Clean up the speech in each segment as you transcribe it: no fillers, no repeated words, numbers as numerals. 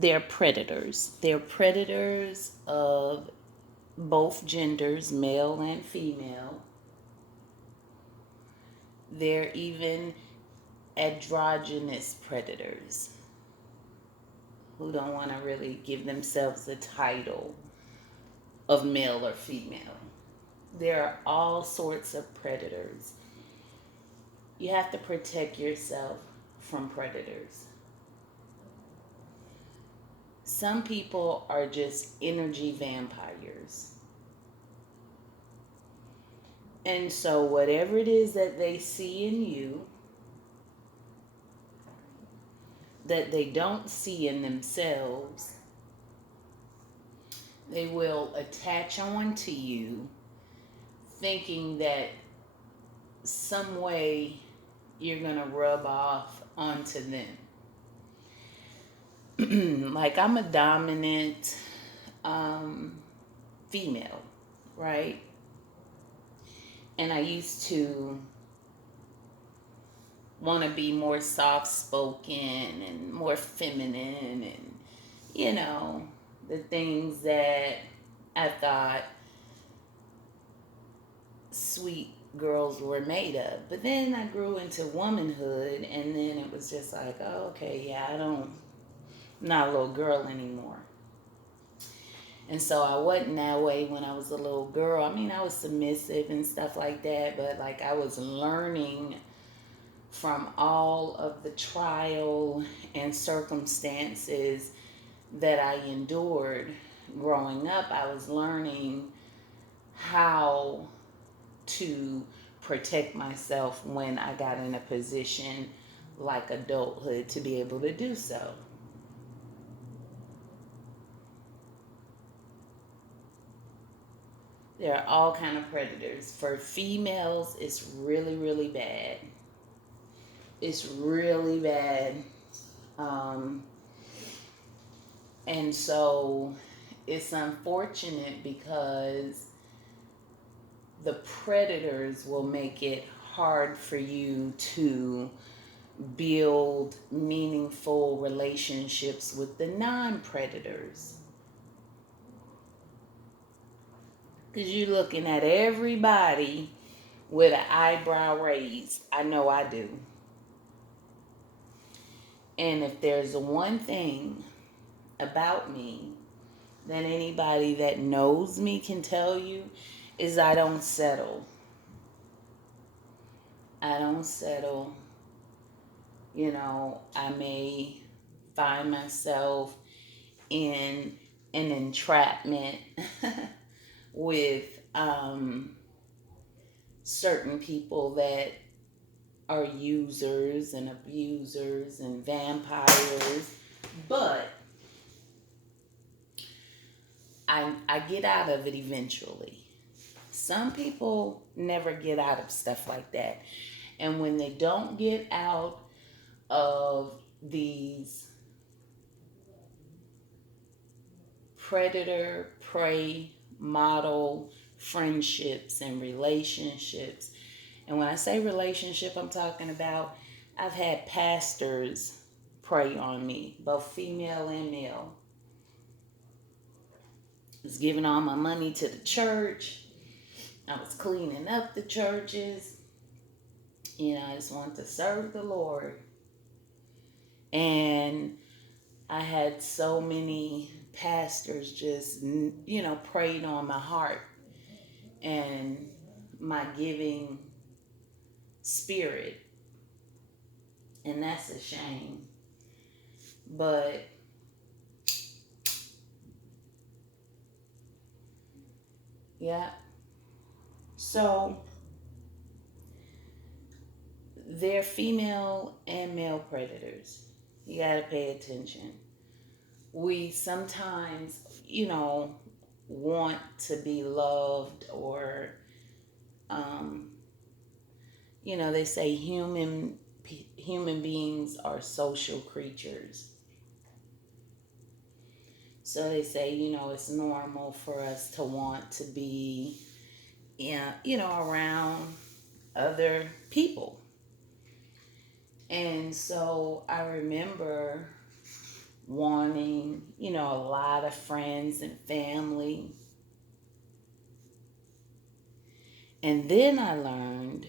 they're predators. They're predators of both genders, male and female. They're even androgynous predators who don't want to really give themselves the title of male or female. There are all sorts of predators. You have to protect yourself from predators. Some people are just energy vampires. And so, whatever it is that they see in you that they don't see in themselves, they will attach on to you, thinking that some way you're going to rub off onto them. Like, I'm a dominant um, female, right? And I used to want to be more soft spoken and more feminine and, you know, the things that I thought sweet girls were made of. But then I grew into womanhood, and then it was just like, oh, okay, yeah, I'm not a little girl anymore. And so I wasn't that way when I was a little girl. I mean, I was submissive and stuff like that, but like I was learning from all of the trial and circumstances that I endured growing up. I was learning how to protect myself when I got in a position like adulthood to be able to do so. There are all kind of predators. For females, it's really, really bad. It's really bad. Um, and so it's unfortunate because the predators will make it hard for you to build meaningful relationships with the non-predators. Because you're looking at everybody with an eyebrow raised. I know I do. And if there's one thing about me that anybody that knows me can tell you, is I don't settle. I don't settle. You know, I may find myself in an entrapment with certain people that are users and abusers and vampires, but I get out of it eventually. Some people never get out of stuff like that. And when they don't get out of these predator prey model friendships and relationships, and when I say relationship, I'm talking about I've had pastors prey on me, both female and male. I was giving all my money to the church. I was cleaning up the churches. You know, I just wanted to serve the Lord. And I had so many pastors just, preyed on my heart and my giving spirit. And that's a shame. But yeah. So they're female and male predators. You got to pay attention. We sometimes, want to be loved, or, um, they say human beings are social creatures. So they say, it's normal for us to want to be, around other people. And so I remember wanting, a lot of friends and family. And then I learned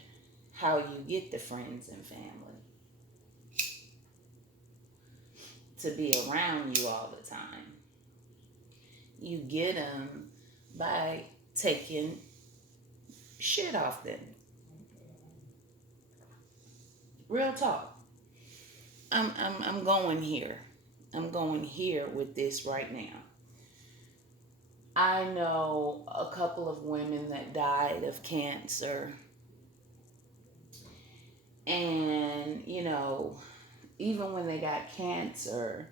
how you get the friends and family to be around you all the time. You get them by taking shit off them. Real talk. I'm going here. I'm going here with this right now. I know a couple of women that died of cancer. And, even when they got cancer,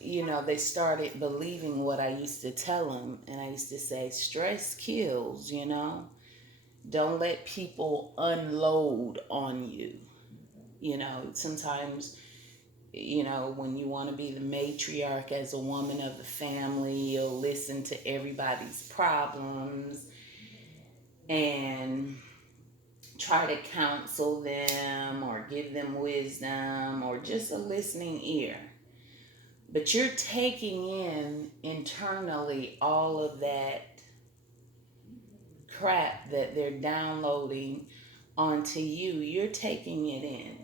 they started believing what I used to tell them. And I used to say, stress kills. Don't let people unload on you. Sometimes, when you want to be the matriarch as a woman of the family, you'll listen to everybody's problems and try to counsel them or give them wisdom or just a listening ear. But you're taking in internally all of that crap that they're downloading onto you. You're taking it in.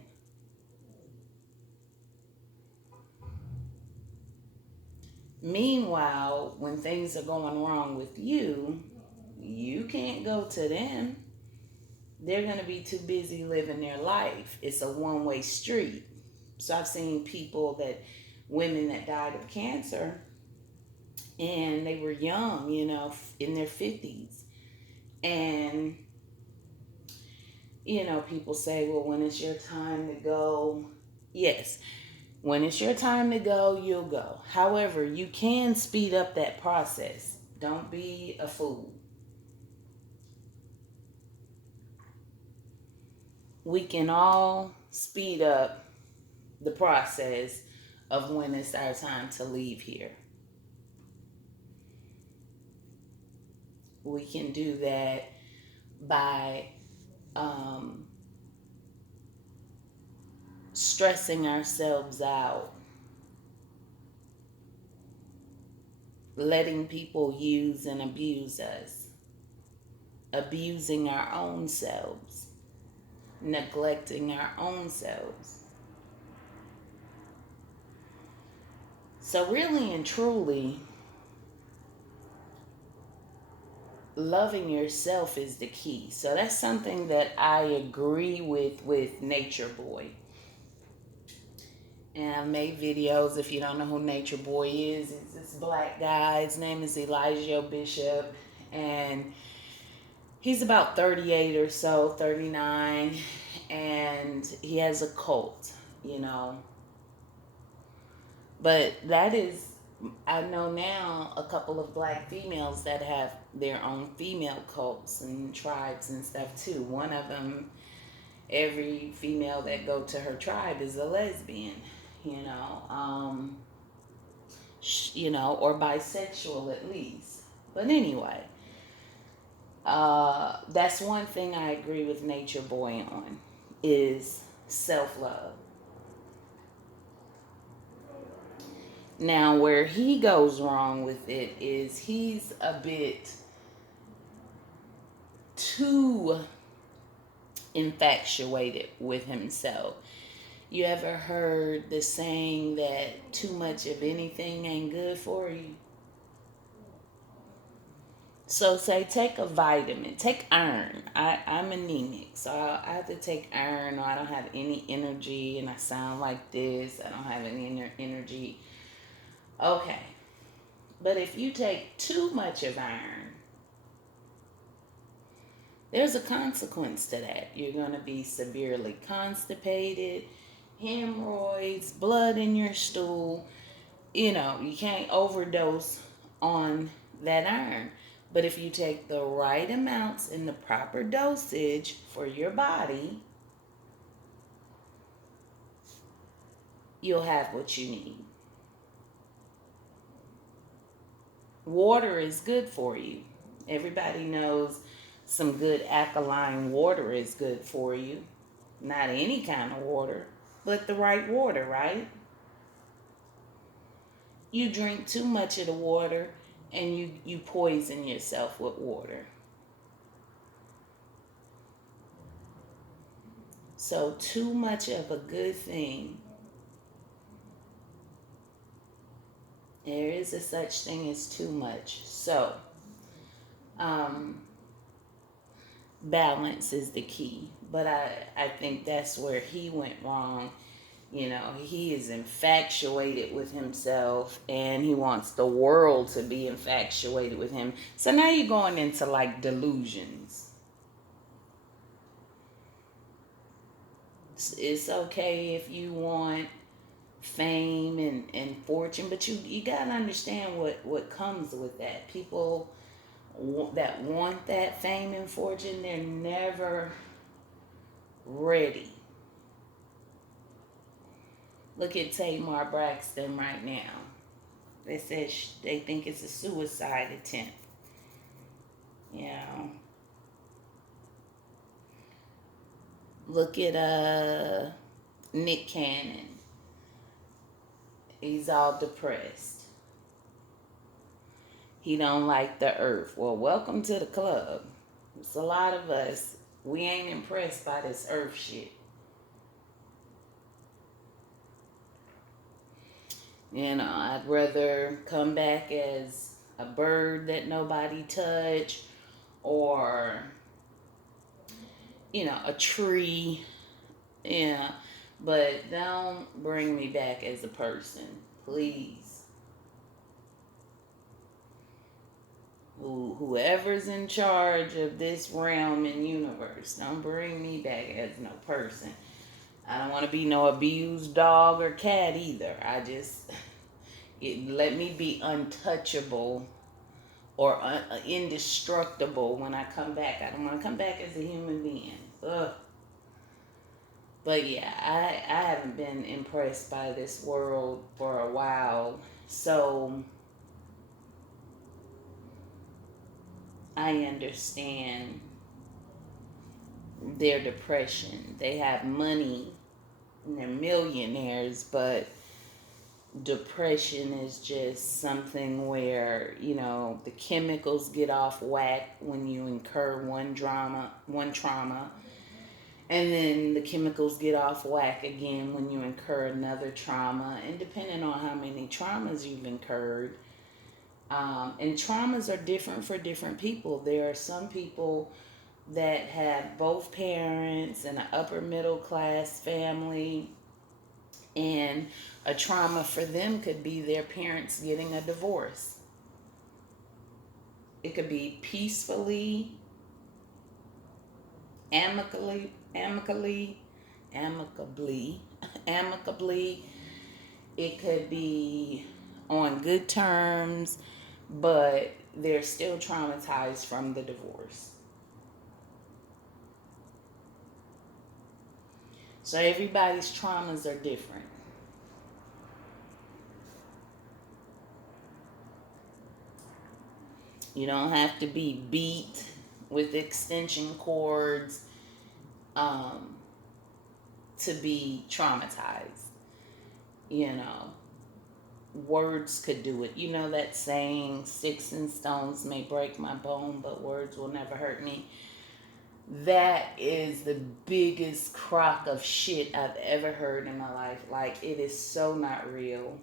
Meanwhile, when things are going wrong with you, you can't go to them. They're going to be too busy living their life. It's a one-way street. So I've seen women that died of cancer, and they were young, in their 50s. And, people say, well, when it's your time to go, yes, when it's your time to go, you'll go. However, you can speed up that process. Don't be a fool. We can all speed up the process of when it's our time to leave here. We can do that by stressing ourselves out, letting people use and abuse us, abusing our own selves, neglecting our own selves. So, really and truly, loving yourself is the key. So, that's something that I agree with Nature Boy. And I've made videos. If you don't know who Nature Boy is, it's this black guy. His name is Elijah Bishop. And he's about 38 or so, 39. And he has a cult. But that is, I know now a couple of black females that have their own female cults and tribes and stuff too. One of them, every female that go to her tribe is a lesbian. Or bisexual at least. But anyway, that's one thing I agree with Nature Boy on is self-love. Now, where he goes wrong with it is he's a bit too infatuated with himself. You ever heard the saying that too much of anything ain't good for you? So say take a vitamin, take iron. I'm anemic, so I have to take iron or I don't have any energy and I sound like this. I don't have any energy. Okay. But if you take too much of iron, there's a consequence to that. You're going to be severely constipated, hemorrhoids, blood in your stool. You can't overdose on that iron. But if you take the right amounts in the proper dosage for your body, you'll have what you need. Water is good for you. Everybody knows some good alkaline water is good for you. Not any kind of water, but the right water, right? You drink too much of the water and you poison yourself with water. So too much of a good thing, there is a such thing as too much. So um, balance is the key. But I think that's where he went wrong. You know, he is infatuated with himself and he wants the world to be infatuated with him. So now you're going into like delusions. It's okay if you want fame and fortune, but you got to understand what comes with that. People that want that fame and fortune, they're never ready. Look at Tamar Braxton right now. They said they think it's a suicide attempt. You know, look at Nick Cannon. He's all depressed. He don't like the earth. Well, welcome to the club. It's a lot of us. We ain't impressed by this earth shit. You know, I'd rather come back as a bird that nobody touch, or a tree. Yeah, but don't bring me back as a person, please. Whoever's in charge of this realm and universe, don't bring me back as no person. I don't want to be no abused dog or cat either. Let me be untouchable or indestructible when I come back. I don't want to come back as a human being. Ugh. But yeah, I haven't been impressed by this world for a while. So I understand their depression. They have money and they're millionaires, but depression is just something where, the chemicals get off whack when you incur one trauma, and then the chemicals get off whack again when you incur another trauma, and depending on how many traumas you've incurred. And traumas are different for different people. There are some people that have both parents and an upper middle class family, and a trauma for them could be their parents getting a divorce. It could be peacefully, amicably, amicably, amicably. It could be on good terms, but they're still traumatized from the divorce. So everybody's traumas are different. You don't have to be beat with extension cords um, to be traumatized. You know, words could do it. You know that saying, sticks and stones may break my bone, but words will never hurt me. That is the biggest crock of shit I've ever heard in my life. Like, it is so not real.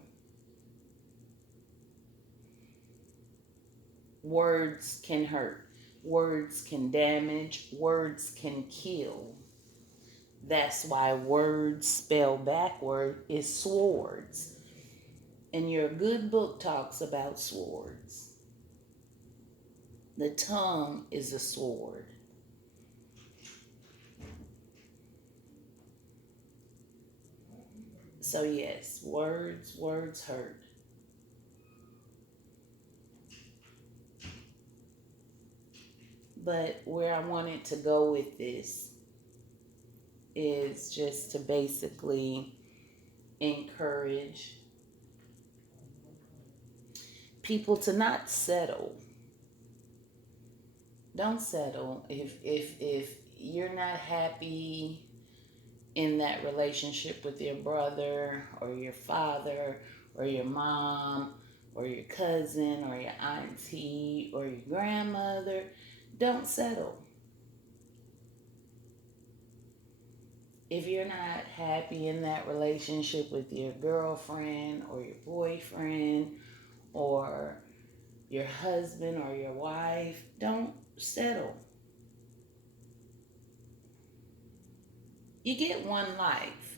Words can hurt. Words can damage. Words can kill. That's why words spelled backward is swords. And your good book talks about swords. The tongue is a sword. So yes, words hurt. But where I wanted to go with this is just to basically encourage people to not settle. Don't settle if you're not happy in that relationship with your brother or your father or your mom or your cousin or your auntie or your grandmother. Don't settle. If you're not happy in that relationship with your girlfriend or your boyfriend or your husband or your wife, don't settle. You get one life,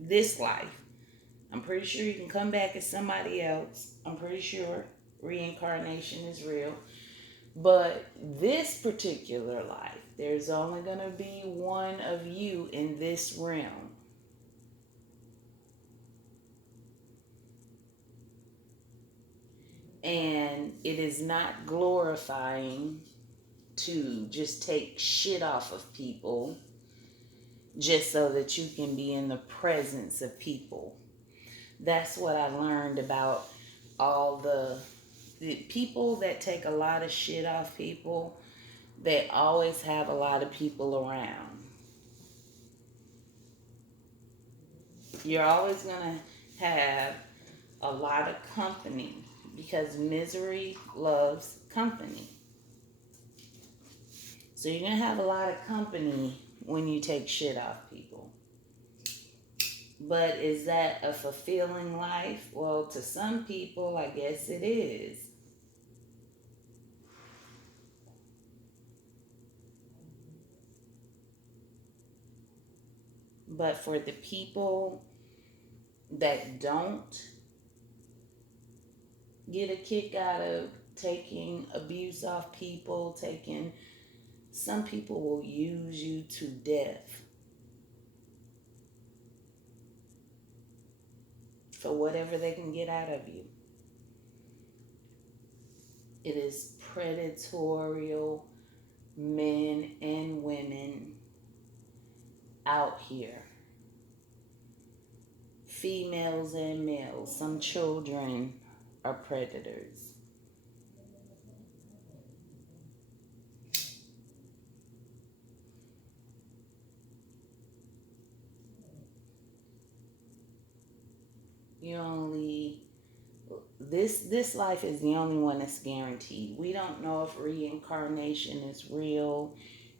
this life. I'm pretty sure you can come back as somebody else. I'm pretty sure reincarnation is real. But this particular life, there's only going to be one of you in this realm. And it is not glorifying to just take shit off of people just so that you can be in the presence of people. That's what I learned about all the people that take a lot of shit off people. They always have a lot of people around. You're always going to have a lot of company because misery loves company. So you're going to have a lot of company when you take shit off people. But is that a fulfilling life? Well, to some people, I guess it is. But for the people that don't get a kick out of taking abuse off people, some people will use you to death for whatever they can get out of you. It is predatory men and women out here. Females and males. Some children are predators. You only this life is the only one that's guaranteed. We don't know if reincarnation is real,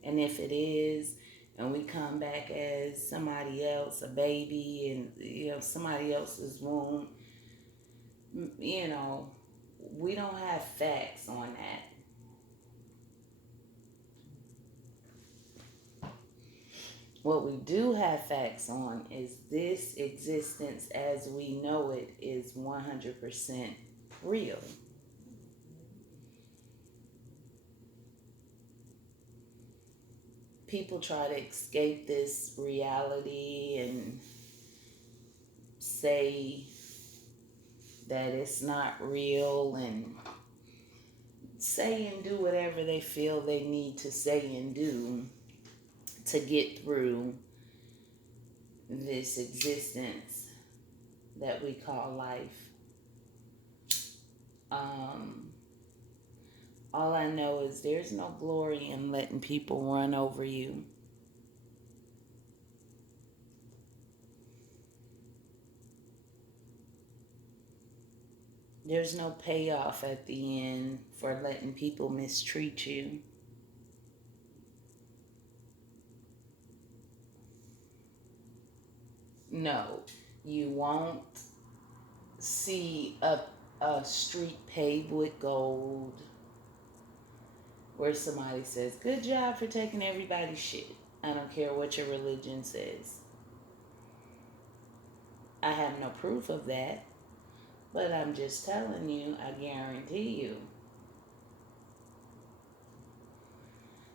and if it is, and we come back as somebody else, a baby, and somebody else's womb. You know, we don't have facts on that. What we do have facts on is this existence as we know it is 100% real. People try to escape this reality and say that it's not real and say and do whatever they feel they need to say and do to get through this existence that we call life. Um, all I know is there's no glory in letting people run over you. There's no payoff at the end for letting people mistreat you. No, you won't see a street paved with gold where somebody says, "Good job for taking everybody's shit." I don't care what your religion says. I have no proof of that, but I'm just telling you, I guarantee you.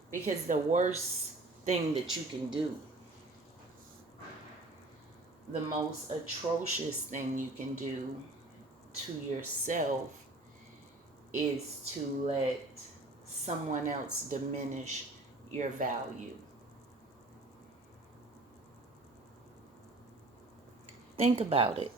Because the worst thing that you can do, the most atrocious thing you can do to yourself is to let someone else diminish your value. Think about it.